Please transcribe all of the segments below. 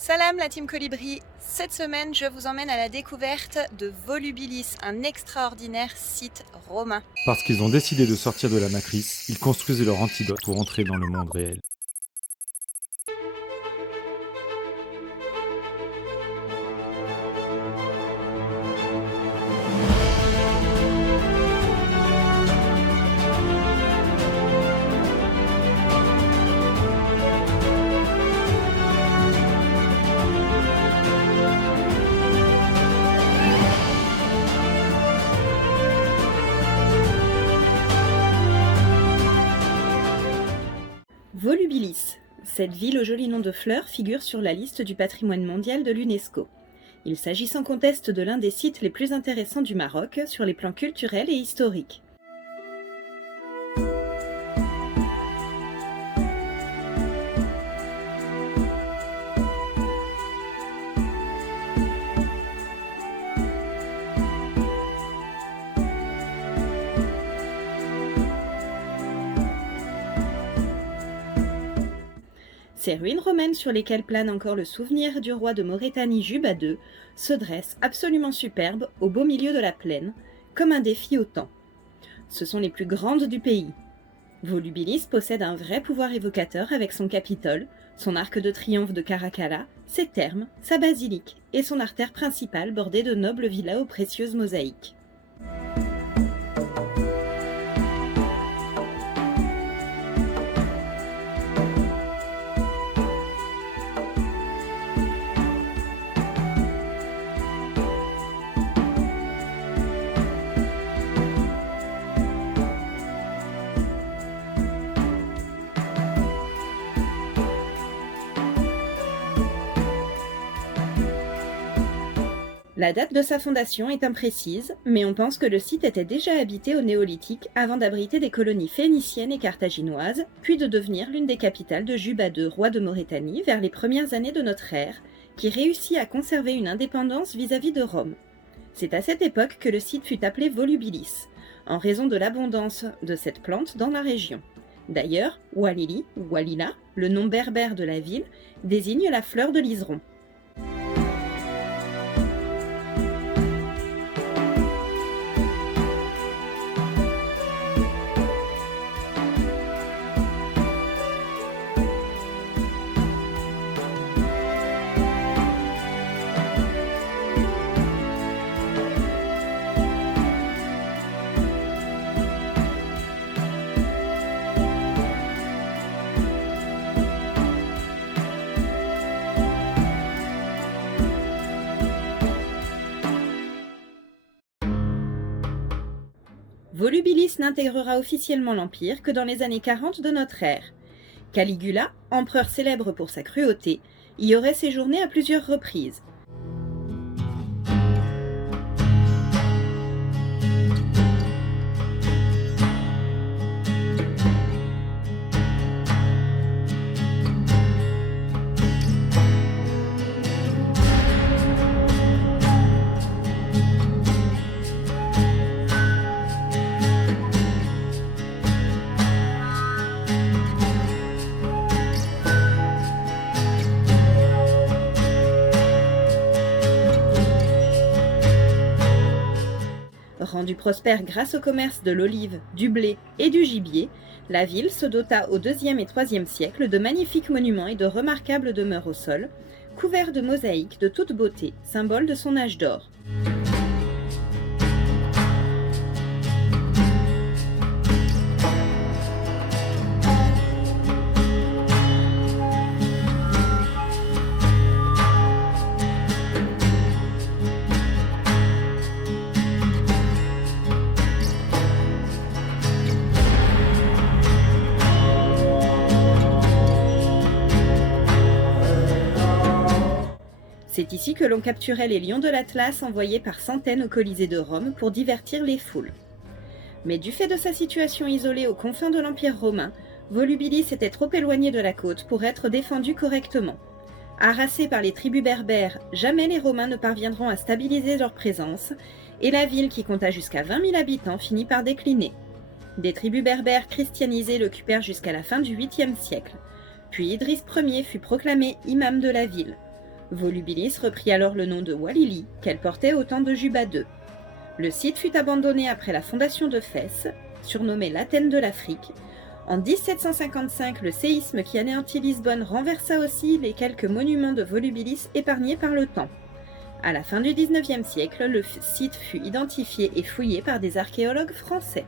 Salam la team Colibri, cette semaine je vous emmène à la découverte de Volubilis, un extraordinaire site romain. Parce qu'ils ont décidé de sortir de la matrice, ils construisent leur antidote pour entrer dans le monde réel. Volubilis. Cette ville au joli nom de fleurs figure sur la liste du patrimoine mondial de l'UNESCO. Il s'agit sans conteste de l'un des sites les plus intéressants du Maroc sur les plans culturels et historiques. Ces ruines romaines sur lesquelles plane encore le souvenir du roi de Maurétanie Juba II se dressent absolument superbes au beau milieu de la plaine, comme un défi au temps. Ce sont les plus grandes du pays. Volubilis possède un vrai pouvoir évocateur avec son Capitole, son arc de triomphe de Caracalla, ses thermes, sa basilique et son artère principale bordée de nobles villas aux précieuses mosaïques. La date de sa fondation est imprécise, mais on pense que le site était déjà habité au néolithique avant d'abriter des colonies phéniciennes et carthaginoises, puis de devenir l'une des capitales de Juba II, roi de Maurétanie, vers les premières années de notre ère, qui réussit à conserver une indépendance vis-à-vis de Rome. C'est à cette époque que le site fut appelé Volubilis, en raison de l'abondance de cette plante dans la région. D'ailleurs, Walili, ou Walila, le nom berbère de la ville, désigne la fleur de liseron. Volubilis n'intégrera officiellement l'Empire que dans les années 40 de notre ère. Caligula, empereur célèbre pour sa cruauté, y aurait séjourné à plusieurs reprises. Rendue prospère grâce au commerce de l'olive, du blé et du gibier, la ville se dota au IIe et IIIe siècle de magnifiques monuments et de remarquables demeures au sol, couverts de mosaïques de toute beauté, symbole de son âge d'or. C'est ici que l'on capturait les lions de l'Atlas envoyés par centaines au Colisée de Rome pour divertir les foules. Mais du fait de sa situation isolée aux confins de l'Empire romain, Volubilis était trop éloigné de la côte pour être défendu correctement. Harassés par les tribus berbères, jamais les Romains ne parviendront à stabiliser leur présence, et la ville, qui compta jusqu'à 20 000 habitants, finit par décliner. Des tribus berbères christianisées l'occupèrent jusqu'à la fin du 8e siècle. Puis Idriss Ier fut proclamé imam de la ville. Volubilis reprit alors le nom de Walili, qu'elle portait au temps de Juba II. Le site fut abandonné après la fondation de Fès, surnommée l'Athènes de l'Afrique. En 1755, le séisme qui anéantit Lisbonne renversa aussi les quelques monuments de Volubilis épargnés par le temps. À la fin du XIXe siècle, le site fut identifié et fouillé par des archéologues français.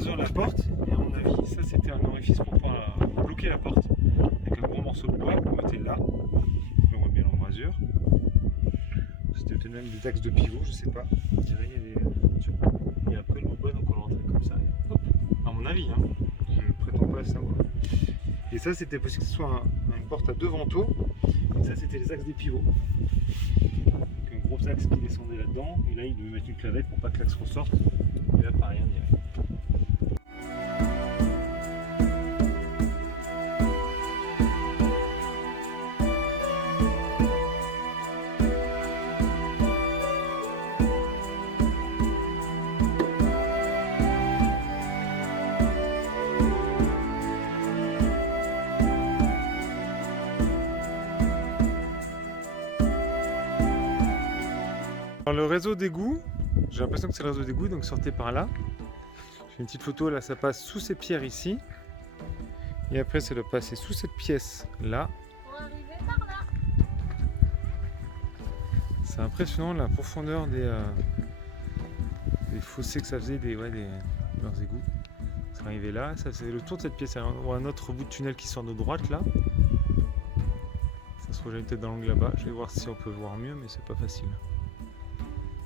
Sur la porte, et à mon avis, ça c'était un orifice pour pouvoir bloquer la porte avec un gros morceau de bois qu'on mettait là. On voit bien l'embrasure. C'était peut-être même des axes de pivot, je sais pas. Il y avait des... Et après le bois, donc on l'entrait comme ça. Hop. À mon avis, hein. Je ne prétends pas à savoir. Et ça c'était possible que ce soit une porte à deux vantaux. Et ça c'était les axes des pivots. Donc un gros axe qui descendait là-dedans. Et là il devait mettre une clavette pour pas que l'axe ressorte. Et là pareil, on dirait. réseau d'égout. J'ai l'impression que c'est le réseau d'égout, donc sortez par là. J'ai une petite photo, là ça passe sous ces pierres ici. Et après ça doit passer sous cette pièce là. Pour arriver par là. C'est impressionnant la profondeur des fossés que ça faisait, leurs égouts. C'est arrivé là, ça c'est le tour de cette pièce. Il y a un autre bout de tunnel qui sort de droite là. Ça se rejoint peut-être dans l'angle là-bas. Je vais voir si on peut voir mieux, mais c'est pas facile.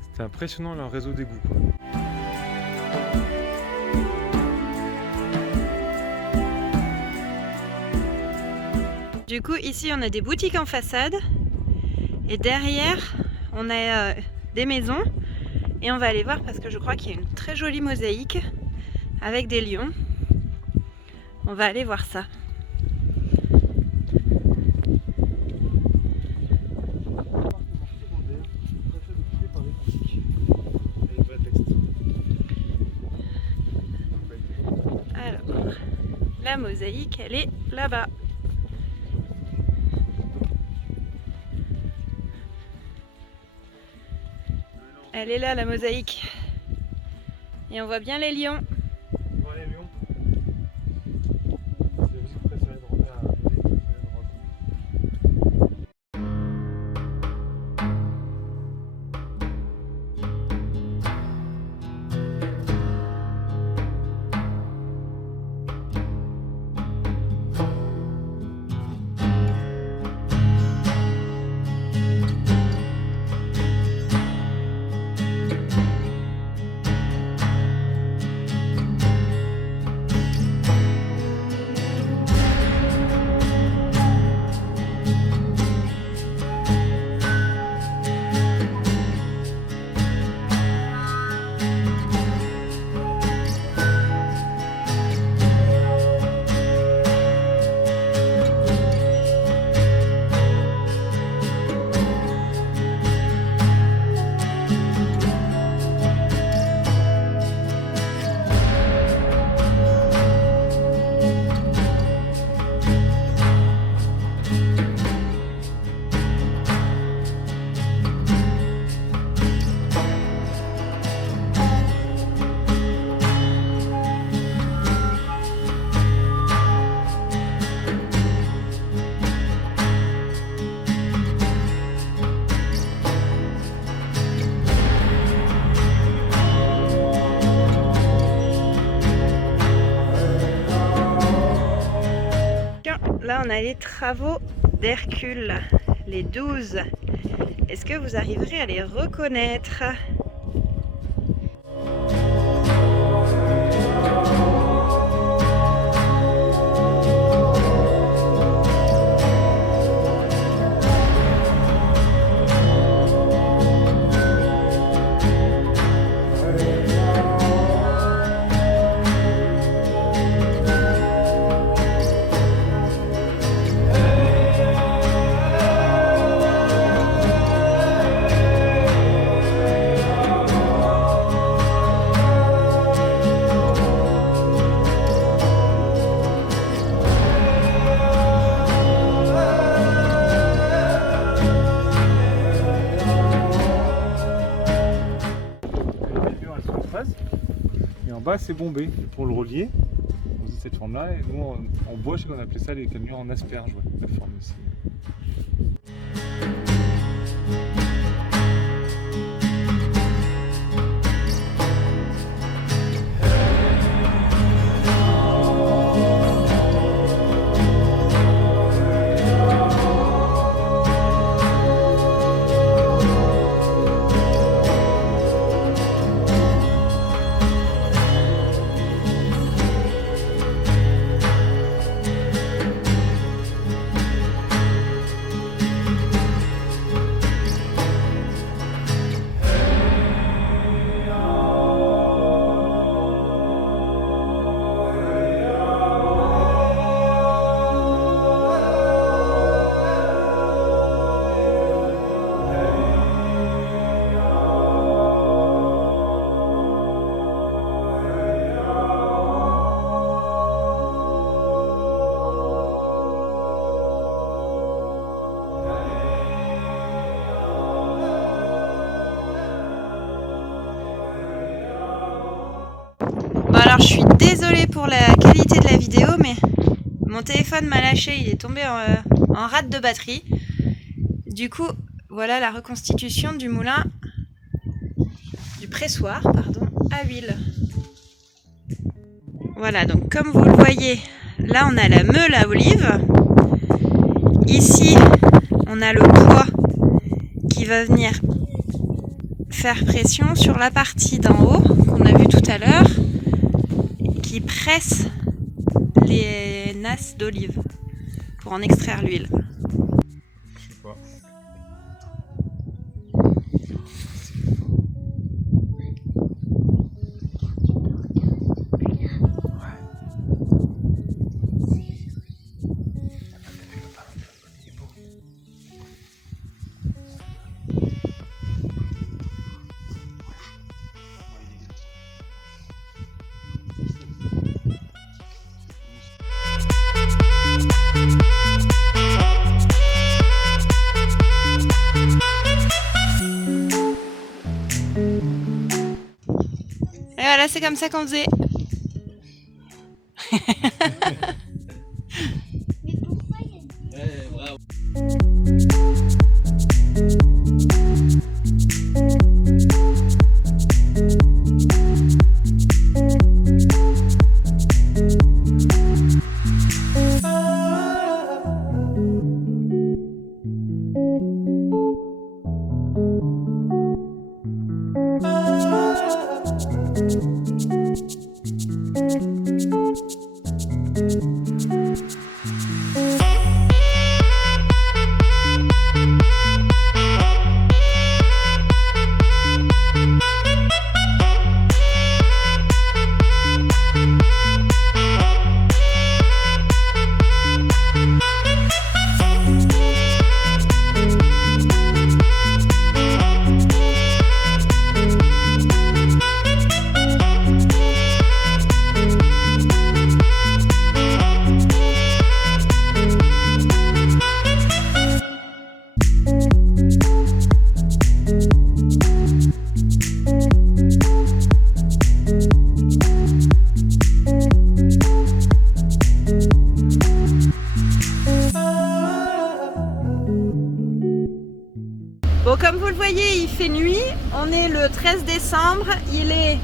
C'était impressionnant leur réseau d'égouts. Du coup, ici on a des boutiques en façade et derrière on a des maisons et on va aller voir parce que je crois qu'il y a une très jolie mosaïque avec des lions. On va aller voir ça. Alors, la mosaïque, elle est là-bas. Elle est là, la mosaïque. Et on voit bien les lions. Là, on a les travaux d'Hercule, les 12. Est-ce que vous arriverez à les reconnaître ? Et en bas c'est bombé pour le relier. On dit cette forme là et nous en bois je sais qu'on appelait ça les camions en asperge, ouais, la forme ici. Alors je suis désolée pour la qualité de la vidéo, mais mon téléphone m'a lâché, il est tombé en rate de batterie. Du coup, voilà la reconstitution du moulin, du pressoir, pardon, à huile. Voilà, donc comme vous le voyez, là on a la meule à olive. Ici, on a le poids qui va venir faire pression sur la partie d'en haut qu'on a vu tout à l'heure, qui presse les nasses d'olive pour en extraire l'huile. Je sais pas. Et voilà, c'est comme ça qu'on faisait. Bon, comme vous le voyez, il fait nuit. On est le 13 décembre. Il est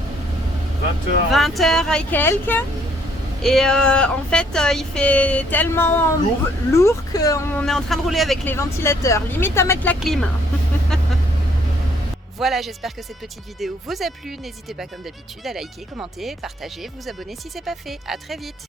20h et quelques. Et en fait, il fait tellement lourd qu'on est en train de rouler avec les ventilateurs. Limite à mettre la clim. Voilà, j'espère que cette petite vidéo vous a plu. N'hésitez pas comme d'habitude à liker, commenter, partager, vous abonner si c'est pas fait. À très vite.